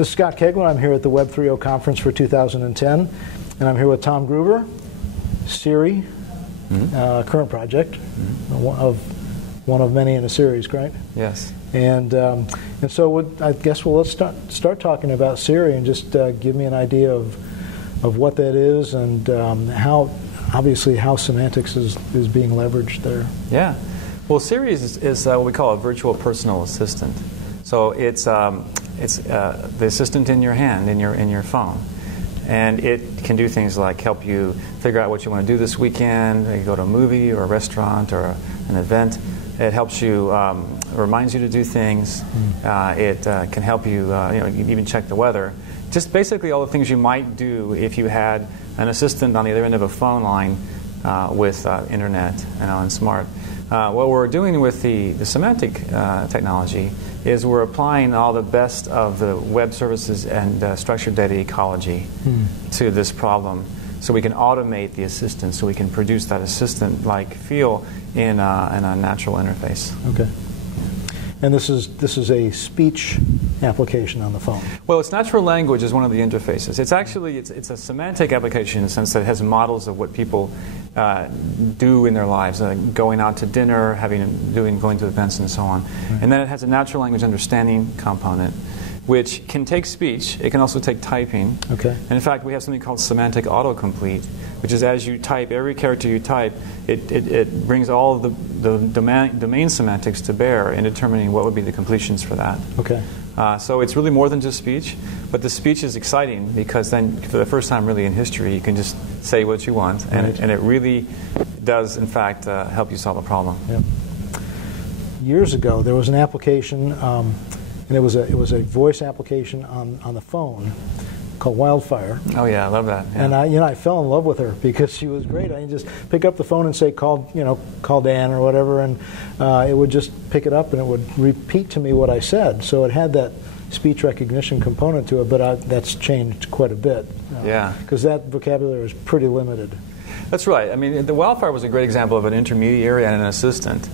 This is Scott Koegler. I'm here at the Web3.0 conference for 2010, and I'm here with Tom Gruber, Siri, current project, one of many in a series, right? Yes. And so I guess let's start talking about Siri and just give me an idea of what that is and how semantics is being leveraged there. Yeah. Well, Siri is what we call a virtual personal assistant. So it's the assistant in your hand, in your phone. And it can do things like help you figure out what you want to do this weekend. You go to a movie or a restaurant or an event. It helps you, reminds you to do things. It can help you, even check the weather. Just basically all the things you might do if you had an assistant on the other end of a phone line with internet and smart. What we're doing with the semantic technology is we're applying all the best of the web services and structured data ecology to this problem, so we can automate the assistant, so we can produce that assistant-like feel in a natural interface. Okay. And this is a speech application on the phone. Well, it's natural language is one of the interfaces. It's actually it's a semantic application in the sense that it has models of what people do in their lives, going out to dinner, going to events, and so on. Right. And then it has a natural language understanding component, which can take speech. It can also take typing. Okay. And in fact, we have something called semantic autocomplete, which is as you type, every character you type, it brings all of the domain semantics to bear in determining what would be the completions for that. Okay. So it's really more than just speech, but the speech is exciting because then, for the first time really in history, you can just say what you want, and it really does, in fact, help you solve a problem. Yep. Years ago, there was an application, and it was a voice application on the phone called Wildfire. Oh yeah, I love that. Yeah. And I fell in love with her because she was great. I could just pick up the phone and say call Dan or whatever, and it would just pick it up and it would repeat to me what I said. So it had that speech recognition component to it, but that's changed quite a bit. Yeah. Because that vocabulary is pretty limited. That's right. I mean, the Wildfire was a great example of an intermediary and an assistant.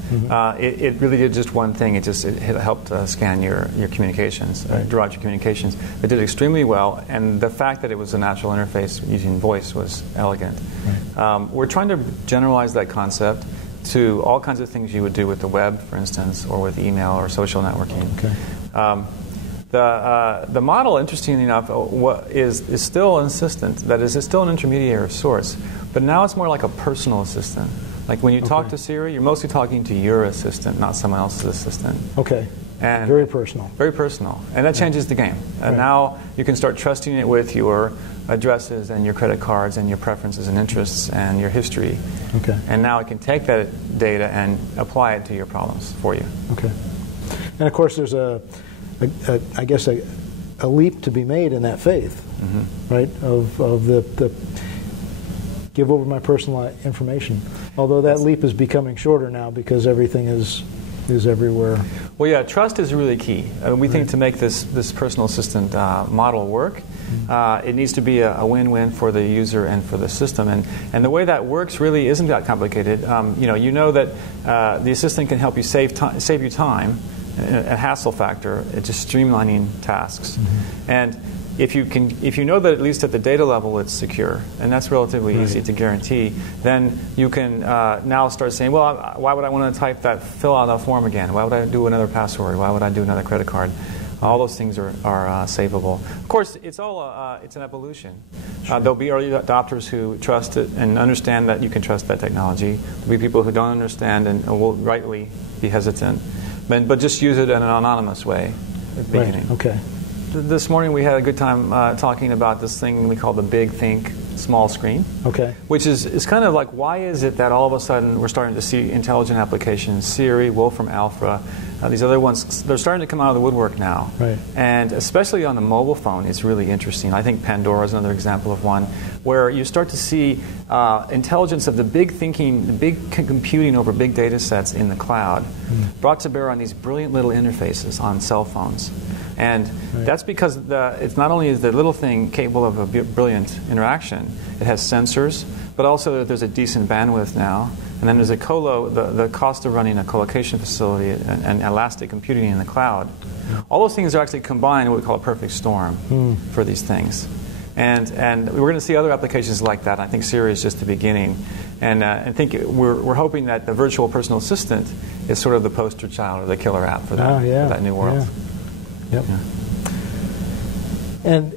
It really did just one thing. It helped scan your communications, derive your communications. It did extremely well, and the fact that it was a natural interface using voice was elegant. Right. We're trying to generalize that concept to all kinds of things you would do with the web, for instance, or with email or social networking. Okay. The model, interestingly enough, is still an assistant. That is, it's still an intermediary of sorts. But now it's more like a personal assistant. Like when you talk to Siri, you're mostly talking to your assistant, not someone else's assistant. Okay. And very personal. Very personal. And that changes the game. And now you can start trusting it with your addresses and your credit cards and your preferences and interests and your history. Okay. And now it can take that data and apply it to your problems for you. Okay. And of course there's a leap to be made in that faith, right? Of the give over my personal information. Although that leap is becoming shorter now because everything is everywhere. Well, yeah, trust is really key. We think to make this personal assistant model work, it needs to be a win-win for the user and for the system. And the way that works really isn't that complicated. You know that the assistant can help you save you time. A hassle factor, just streamlining tasks. And if you know that at least at the data level it's secure, and that's relatively easy to guarantee, then you can now start saying, well, why would I want to fill out a form again? Why would I do another password? Why would I do another credit card? All those things are savable. Of course, it's an evolution. There'll be early adopters who trust it and understand that you can trust that technology. There'll be people who don't understand and will rightly be hesitant. But just use it in an anonymous way at the beginning. Okay. This morning we had a good time talking about this thing we call the big think small screen. Okay. Which is kind of like, why is it that all of a sudden we're starting to see intelligent applications, Siri, Wolfram Alpha, these other ones, they're starting to come out of the woodwork now. Right. And especially on the mobile phone, it's really interesting. I think Pandora is another example of one where you start to see intelligence of the big thinking, the big computing over big data sets in the cloud brought to bear on these brilliant little interfaces on cell phones. And that's because it's not only is the little thing capable of a brilliant interaction, it has sensors, but also there's a decent bandwidth now. And then there's a colo, the cost of running a colocation facility and elastic computing in the cloud. All those things are actually combined in what we call a perfect storm for these things. And we're going to see other applications like that. I think Siri is just the beginning. And I think we're hoping that the virtual personal assistant is sort of the poster child or the killer app for that, for that new world. Yeah. Yep. Yeah.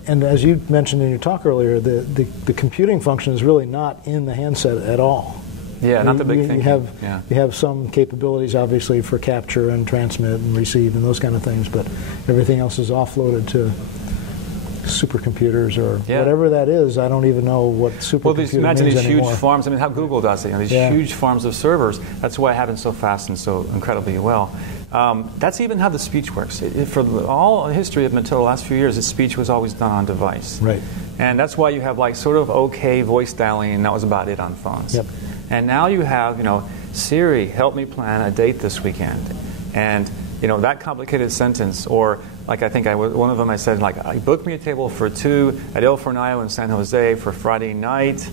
And as you mentioned in your talk earlier, the computing function is really not in the handset at all. Yeah, not the big thing. You have some capabilities, obviously, for capture and transmit and receive and those kind of things, but everything else is offloaded to supercomputers or whatever that is. I don't even know what supercomputer means anymore. Imagine these huge farms. I mean, how Google does it. These huge farms of servers. That's why it happens so fast and so incredibly well. That's even how the speech works. For all history of until the last few years, the speech was always done on device. Right. And that's why you have like sort of okay voice dialing, and that was about it on phones. Yep. And now you have, Siri, help me plan a date this weekend. And, that complicated sentence, or like I think one of them I said, like, book me a table for 2 at Il Fornaio in San Jose for Friday night.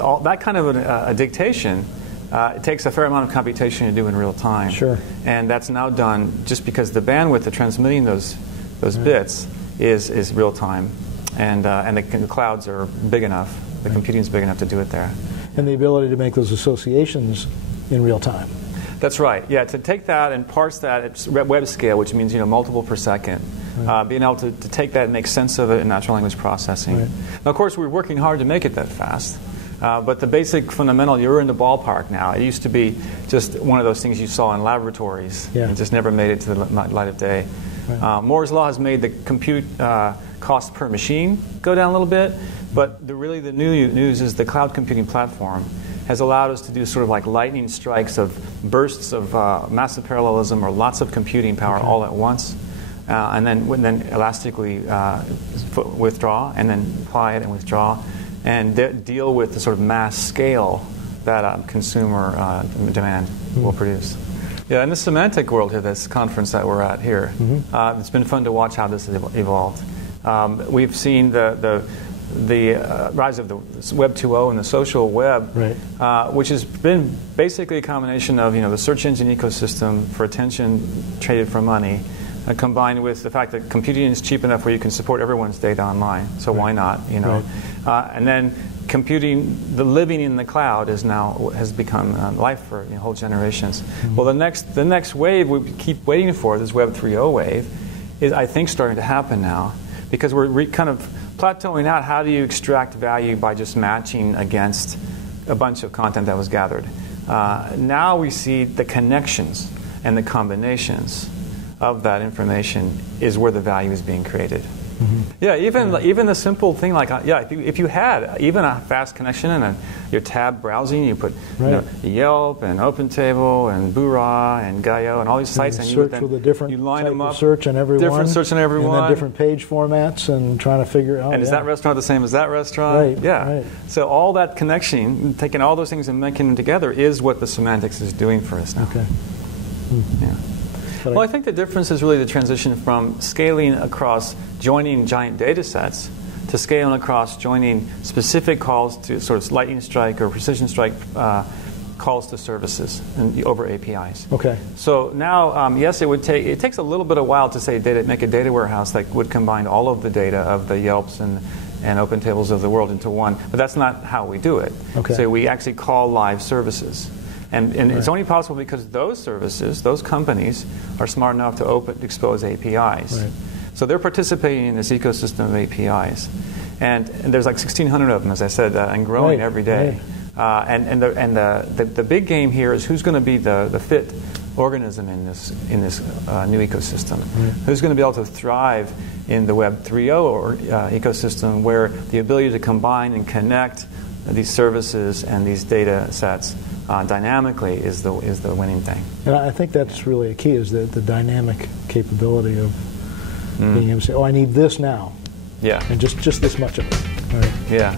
All that kind of a dictation, it takes a fair amount of computation to do in real time. Sure. And that's now done just because the bandwidth of transmitting those bits is real time. And the clouds are big enough, the computing is big enough to do it there. And the ability to make those associations in real time. That's right. Yeah, to take that and parse that at web scale, which means multiple per second, being able to take that and make sense of it in natural language processing. Right. Now, of course, we're working hard to make it that fast. But the basic fundamental, you're in the ballpark now. It used to be just one of those things you saw in laboratories. It just never made it to the light of day. Right. Moore's law has made the compute cost per machine go down a little bit. But really the new news is the cloud computing platform has allowed us to do sort of like lightning strikes of bursts of massive parallelism or lots of computing power all at once, and then elastically withdraw, and then apply it and withdraw, and deal with the sort of mass scale that consumer demand will produce. Yeah, in the semantic world here, this conference that we're at here, it's been fun to watch how this has evolved. We've seen the rise of the Web 2.0 and the social web, which has been basically a combination of the search engine ecosystem for attention traded for money, combined with the fact that computing is cheap enough where you can support everyone's data online. So why not? And then computing, the living in the cloud has become life for whole generations. Well, the next wave we keep waiting for, this Web 3.0 wave, is I think starting to happen now, because we're kind of plateauing out. How do you extract value by just matching against a bunch of content that was gathered? Now we see the connections and the combinations of that information is where the value is being created. Yeah, even the simple thing like if you had even a fast connection and your tab browsing, you put Yelp and OpenTable and Boora and Gaio and all these sites, and you line them up, search on every different search on every one, and then different page formats, and trying to figure out. And is that restaurant the same as that restaurant? Right. Yeah. Right. So all that connection, taking all those things and making them together, is what the semantics is doing for us now. Okay. Yeah. Well, I think the difference is really the transition from scaling across joining giant data sets to scaling across joining specific calls to sort of lightning strike or precision strike calls to services and over APIs. Okay. So now, yes, it takes a little bit of while to say make a data warehouse that would combine all of the data of the Yelps and OpenTables of the world into one, but that's not how we do it. Okay. So we actually call live services. And it's only possible because those services, those companies, are smart enough to expose APIs. Right. So they're participating in this ecosystem of APIs. And there's like 1,600 of them, as I said, and growing every day. And the big game here is who's going to be the fit organism in this new ecosystem. Who's going to be able to thrive in the Web 3.0 ecosystem, where the ability to combine and connect these services and these data sets dynamically is the winning thing. And I think that's really a key, is the dynamic capability of being able to say, oh, I need this now. Yeah. And just this much of it. Right. Yeah.